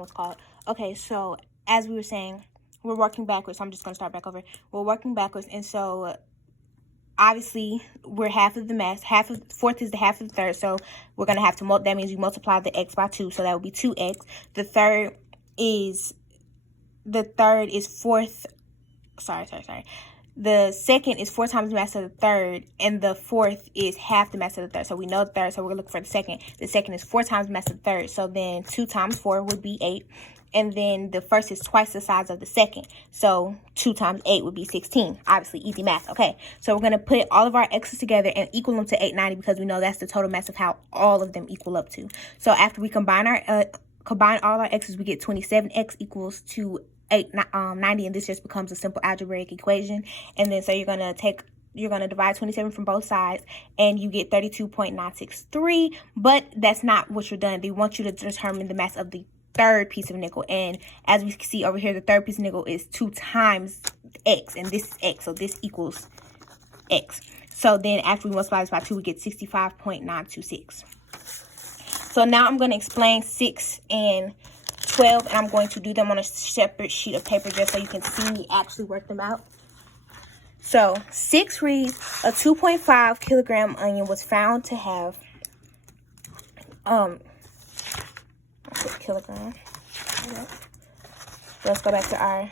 what's called. Okay, so as we were saying, we're working backwards. So I'm just going to start back over. We're working backwards, and so obviously we're half of the mass. Fourth is the half of the third, so we're going to have to that means you multiply the x by 2, so that would be 2x. The third is fourth. Sorry. The second is 4 times the mass of the third, and the fourth is half the mass of the third. So we know the third, so we're going to look for the second. The second is 4 times the mass of the third, so then 2 times 4 would be 8. And then the first is twice the size of the second, so 2 times 8 would be 16. Obviously, easy math. Okay, so we're going to put all of our x's together and equal them to 890 because we know that's the total mass of how all of them equal up to. So after we combine all our x's, we get 27x equals to 890, and this just becomes a simple algebraic equation. And then so you're going to divide 27 from both sides, and you get 32.963. But that's not what you're done. They want you to determine the mass of the third piece of nickel, and as we can see over here, the third piece of nickel is 2 times x, and this is x, so this equals x. So then after we multiply this by 2, we get 65.926. So now I'm going to explain 6 and 12, and I'm going to do them on a separate sheet of paper just so you can see me actually work them out. So 6 reads, a 2.5 kilogram onion was found to have kilogram. Let's go back to our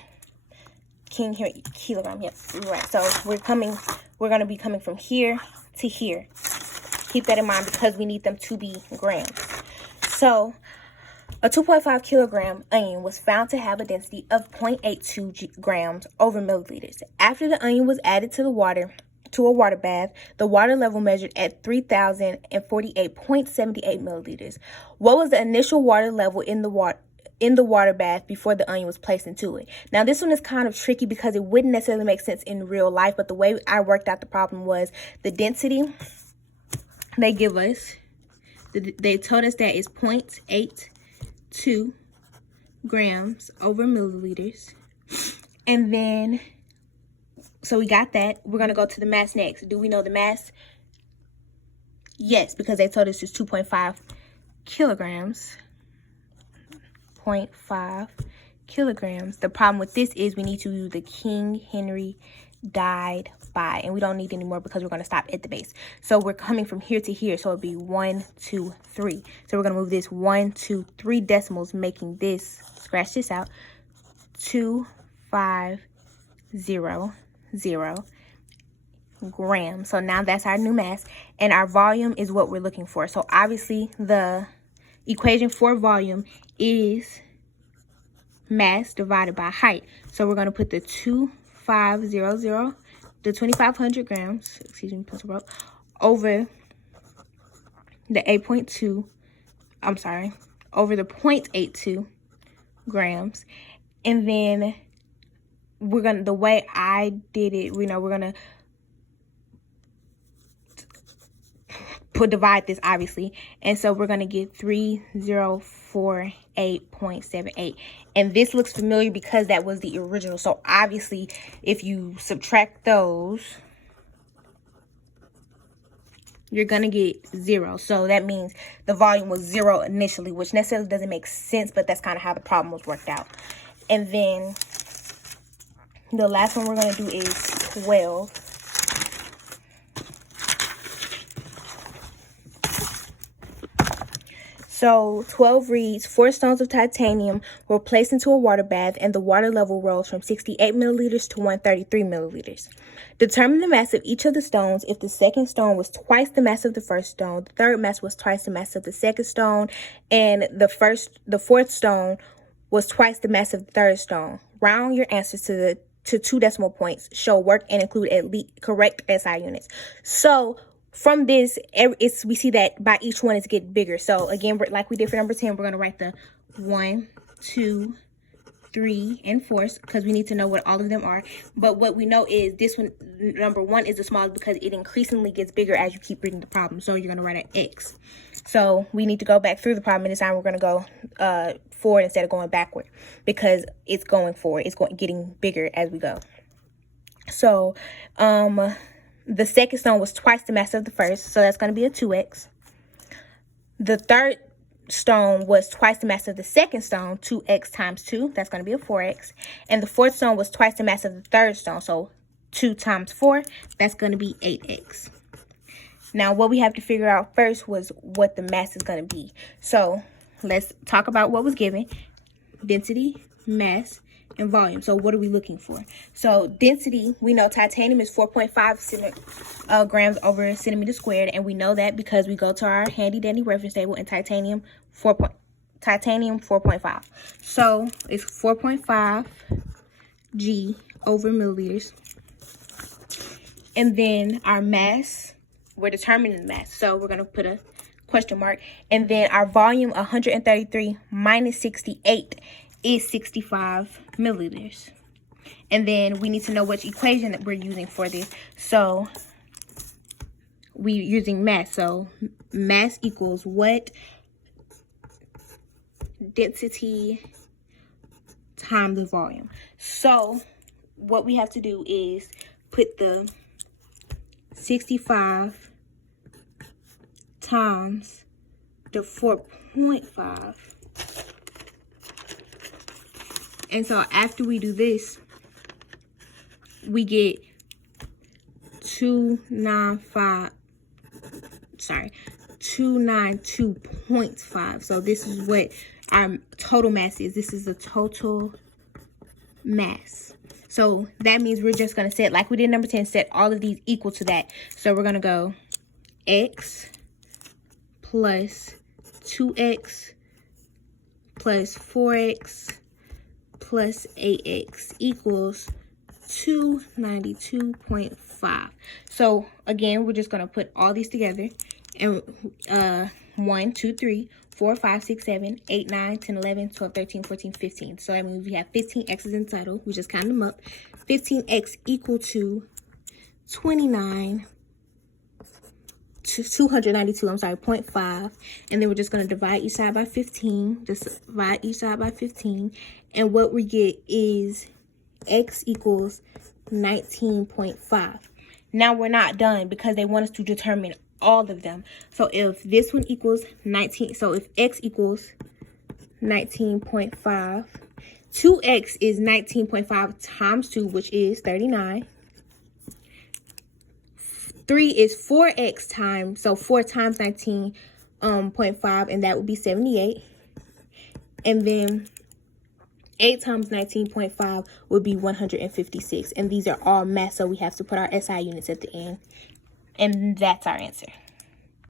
king here, kilogram. Yep, right. So we're going to be coming from here to here. Keep that in mind because we need them to be grams. So a 2.5 kilogram onion was found to have a density of 0.82 grams over milliliters. After the onion was added to a water bath, the water level measured at 3,048.78 milliliters. What was the initial water level in the water bath before the onion was placed into it? Now, this one is kind of tricky because it wouldn't necessarily make sense in real life, but the way I worked out the problem was the density they give us, they told us that is 0.82 grams over milliliters. And then, so we got that. We're going to go to the mass next. Do we know the mass? Yes, because they told us it's 2.5 kilograms. 0.5 kilograms. The problem with this is we need to use the King Henry died by, and we don't need any more because we're going to stop at the base. So we're coming from here to here, so it'll be 1, 2, 3. So we're going to move this 1, 2, 3 decimals, making this, scratch this out, 2,500 grams. So now that's our new mass, and our volume is what we're looking for. So obviously the equation for volume is mass divided by height. So we're going to put the 2,500 grams, excuse me, pencil broke, over the 8.2, I'm sorry, over the 0.82 grams. And then we're going to, the way I did it, we're going to divide this, obviously. And so we're going to get 3048.78. And this looks familiar because that was the original. So obviously, if you subtract those, you're going to get 0. So that means the volume was 0 initially, which necessarily doesn't make sense, but that's kind of how the problem was worked out. And then the last one we're going to do is 12. So 12 reads, 4 stones of titanium were placed into a water bath, and the water level rose from 68 milliliters to 133 milliliters. Determine the mass of each of the stones. If the second stone was twice the mass of the first stone, the third mass was twice the mass of the second stone, and the fourth stone was twice the mass of the third stone. Round your answers to 2 decimal points. Show work and include at least correct SI units. So from this, we see that by each one it's getting bigger. So again, like we did for number 10, we're going to write the 1, 2, 3, and 4 because we need to know what all of them are. But what we know is this one, number 1, is the smallest because it increasingly gets bigger as you keep reading the problem. So you're going to write an X. So we need to go back through the problem, and this time we're going to go forward instead of going backward because it's going forward. It's getting bigger as we go. So the second stone was twice the mass of the first, so that's going to be a 2x. The third stone was twice the mass of the second stone, 2x times 2, that's going to be a 4x. And the fourth stone was twice the mass of the third stone, so 2 times 4, that's going to be 8x. Now, what we have to figure out first was what the mass is going to be. So, let's talk about what was given. Density, mass, and volume. So, what are we looking for? So, density, we know titanium is 4.5 grams over centimeter squared. And we know that because we go to our handy-dandy reference table and titanium 4.5. So, it's 4.5 G over milliliters. And then our mass, we're determining the mass, so we're going to put a question mark. And then our volume, 133 minus 68, is 65 milliliters. And then we need to know which equation that we're using for this. So we're using mass. So mass equals what? Density times the volume. So what we have to do is put the 65 times the 4.5. And so after we do this, we get 292.5. So this is what our total mass is. This is the total mass. So that means we're just going to set, like we did number 10, set all of these equal to that. So we're going to go x plus 2x plus 4x plus 8x equals 292.5. So again, we're just going to put all these together. And 1, 2, 3, 4, 5, 6, 7, 8, 9, 10, 11, 12, 13, 14, 15. So that means we have 15 x's in total. We just count them up. 15x equal to 292.5. And then we're just going to divide each side by 15. Just divide each side by 15. And what we get is x equals 19.5. Now we're not done because they want us to determine all of them. So if this one equals 19, so if x equals 19.5, 2x is 19.5 times 2, which is 39. 3 is 4x times, so 4 times 19.5, and that would be 78. And then 8 times 19.5 would be 156. And these are all mass, so we have to put our SI units at the end. And that's our answer.